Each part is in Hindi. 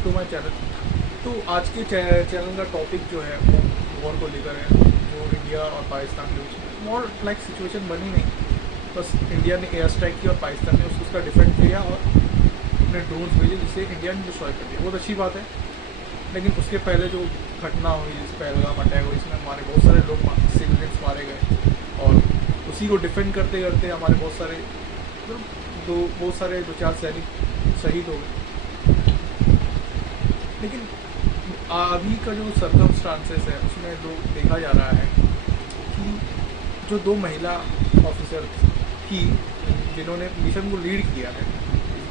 Welcome to my channel. तो आज के चैनल का टॉपिक जो है वो वॉर को लेकर है, जो इंडिया और पाकिस्तान के बीच वॉर लाइक सिचुएशन बनी नहीं, बस इंडिया ने एयर स्ट्राइक की और पाकिस्तान ने उसका डिफेंड किया और अपने ड्रोन्स भेजे जिससे इंडिया ने डिस्ट्रॉय कर दिया। बहुत अच्छी बात है, लेकिन उसके पहले जो घटना हुई, जिस पहलगाम अटैक हुई, इसमें हमारे बहुत सारे लोग सिविलियंस मारे गए और उसी को डिफेंड करते करते हमारे बहुत सारे दो चार सैनिक शहीद हो गए। लेकिन अभी का जो सर्कमस्टांसेस है उसमें लोग देखा जा रहा है कि जो दो महिला ऑफिसर थी जिन्होंने मिशन को लीड किया है,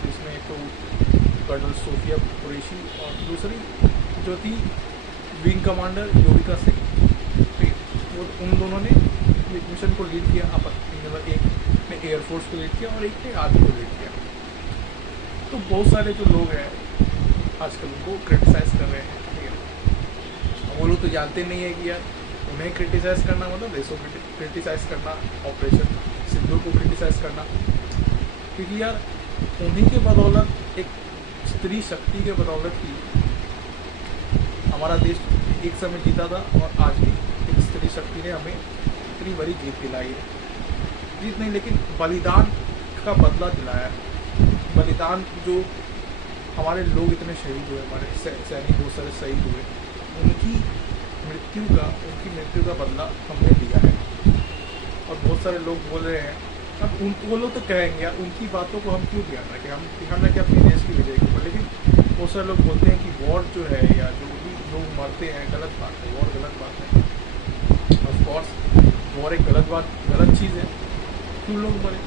जिसमें तो कर्नल सोफिया कुरैशी और दूसरी जो थी विंग कमांडर योविका सिंह, वो उन दोनों ने मिशन को लीड किया। मतलब एक ने एयरफोर्स को लीड किया और एक ने आर्मी को लीड किया। तो बहुत सारे जो लोग हैं आजकल उनको क्रिटिसाइज़ कर रहे हैं, ठीक है। वो लोग तो जानते नहीं है कि यार उन्हें क्रिटिसाइज़ करना मतलब देशों को क्रिटिसाइज़ करना, ऑपरेशन सिंदूर को क्रिटिसाइज़ करना, क्योंकि यार उन्हीं के बदौलत, एक स्त्री शक्ति के बदौलत ही हमारा देश एक समय जीता था और आज भी एक स्त्री शक्ति ने हमें इतनी बड़ी जीत दिलाई है। जीत नहीं, लेकिन बलिदान का बदला दिलाया है। बलिदान जो हमारे लोग इतने शहीद हुए, हमारे सैनिक बहुत सारे शहीद हुए, उनकी मृत्यु का बदला हमने लिया है। और बहुत सारे लोग बोल रहे हैं, अब वो लोग तो कहेंगे यार उनकी बातों को हम क्यों ध्यान रखें, हम ध्यान रखें अपने देश की विजय के ऊपर। लेकिन बहुत सारे लोग बोलते हैं कि वॉर जो है या जो भी लोग मरते हैं गलत बात है, वॉर गलत बात है। ऑफकोर्स वॉर एक गलत चीज़ है, क्यों लोग मरे?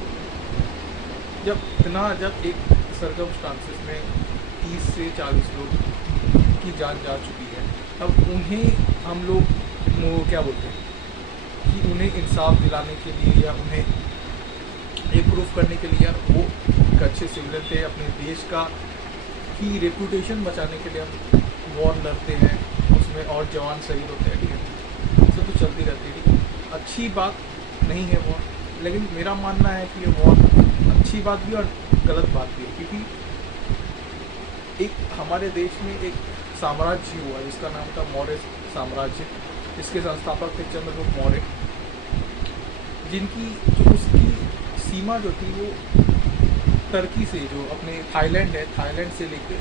जब एक सर्कमस्टांसेस में 30 से 40 लोग की जान जा चुकी है, तब उन्हें हम लोग क्या बोलते हैं कि उन्हें इंसाफ दिलाने के लिए या उन्हें ये प्रूफ करने के लिए यार वो एक अच्छे सिविलियन थे, अपने देश की रेपुटेशन बचाने के लिए हम वॉर लड़ते हैं, उसमें और जवान शहीद होते हैं, ठीक है। सब तो चलती रहती है, ठीक है। अच्छी बात नहीं है वॉर, लेकिन मेरा मानना है कि ये वॉर अच्छी बात भी और गलत बात भी है, क्योंकि एक हमारे देश में एक साम्राज्य हुआ जिसका नाम था मौर्य साम्राज्य। इसके संस्थापक थे चंद्रगुप्त मौर्य, जिनकी जो उसकी सीमा जो थी वो टर्की से, जो अपने थाईलैंड है, थाईलैंड से लेकर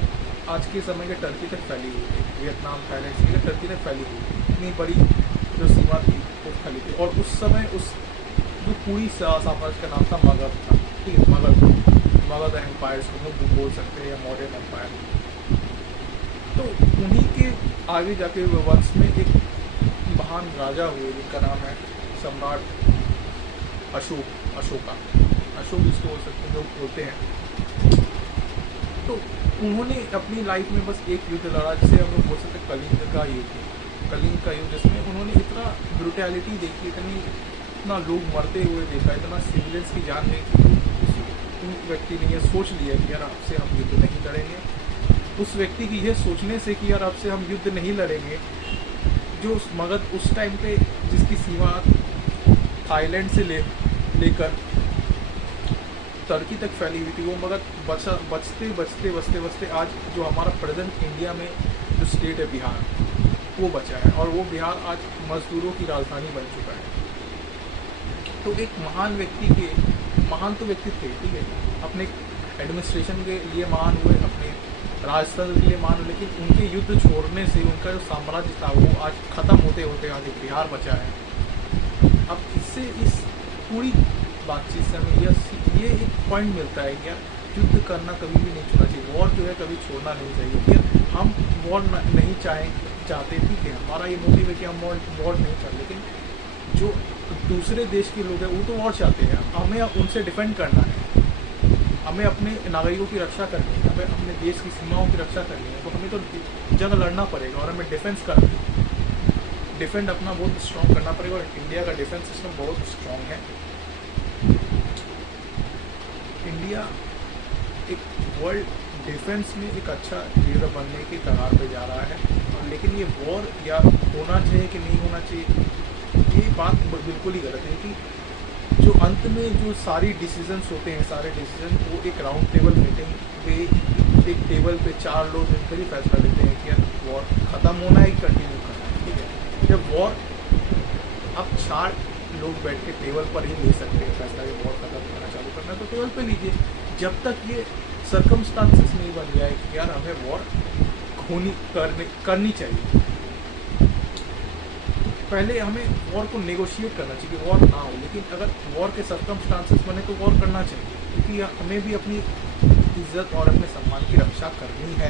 आज के समय के टर्की तक फैली हुई थी। वियतनाम, थाईलैंड से लेकर टर्की तक फैली हुई थी। इतनी बड़ी जो सीमा थी वो फैली थी। और उस समय उस जो पूरी साम्राज्य का नाम था मगध था, ठीक है। मगध एम्पायर को बोल सकते हैं या मौर्यन एम्पायर। तो उन्हीं के आगे जाके वंश में एक महान राजा हुए जिनका नाम है सम्राट अशोक इसको बोल सकते हैं, लोग बोलते हैं। तो उन्होंने अपनी लाइफ में बस एक युद्ध लड़ा जिसे हम लोग बोल सकते हैं कलिंग का युद्ध, जिसमें उन्होंने इतना ब्रूटैलिटी देखी, इतना लोग मरते हुए देखा, इतना सिविलियंस की जान देखी। उस व्यक्ति ने यह सोच लिया कि यार आपसे हम युद्ध नहीं लड़ेंगे। उस व्यक्ति की यह सोचने से कि यार आपसे हम युद्ध नहीं लड़ेंगे, जो मगध उस टाइम पे जिसकी सीमा थाईलैंड से लेकर टर्की तक फैली हुई थी, वो मगध बचते आज जो हमारा प्रेजेंट इंडिया में जो स्टेट है बिहार, वो बचा है। और वो बिहार आज मजदूरों की राजधानी बन चुका है। तो एक महान तो व्यक्ति थे, ठीक है, अपने एडमिनिस्ट्रेशन के लिए महान हुए, अपने राजतंत्र के लिए महान हुए, लेकिन उनके युद्ध छोड़ने से उनका जो साम्राज्य था वो आज ख़त्म होते होते आज एक बिहार बचा है। अब इससे इस पूरी बातचीत से हमें ये एक पॉइंट मिलता है कि यार युद्ध करना कभी भी नहीं छोड़ना चाहिए, वॉर जो है कभी छोड़ना नहीं चाहिए। फिर हम वॉर नहीं चाहते, ठीक है, हमारा ये मोटिव है कि हम वॉर नहीं चाहते, लेकिन जो दूसरे देश के लोग हैं वो तो वॉर चाहते हैं। हमें उनसे डिफेंड करना है, हमें अपने नागरिकों की रक्षा करनी है, हमें अपने देश की सीमाओं की रक्षा करनी है। तो हमें तो जंग लड़ना पड़ेगा और हमें डिफेंस करना है, डिफेंड अपना बहुत स्ट्रॉन्ग करना पड़ेगा। और इंडिया का डिफेंस सिस्टम बहुत स्ट्रॉन्ग है। इंडिया एक वर्ल्ड डिफेंस में एक अच्छा लीडर बनने की कगार पे जा रहा है। लेकिन ये वॉर या होना चाहिए कि नहीं होना चाहिए, ये बात बिल्कुल ही गलत है। कि जो अंत में जो सारी डिसीजंस होते हैं, सारे डिसीजन वो एक राउंड टेबल मीटिंग पे एक टेबल पे 4 लोग मिलकर ही फैसला लेते हैं कि यार वॉर ख़त्म होना है, कंटिन्यू करना है, ठीक है। जब वॉर आप 4 लोग बैठ के टेबल पर ही ले सकते हैं फैसला कि वॉर ख़त्म करना चालू करना है, तो टेबल पे लीजिए। जब तक ये सर्कमस्टांसेस नहीं बन गया है कि यार हमें वॉर करनी चाहिए, तो पहले हमें वॉर को नेगोशिएट करना चाहिए कि वॉर ना हो। लेकिन अगर वॉर के सर्कमस्टांसेस बने तो वॉर करना चाहिए, क्योंकि हमें भी अपनी इज्जत और अपने सम्मान की रक्षा करनी है।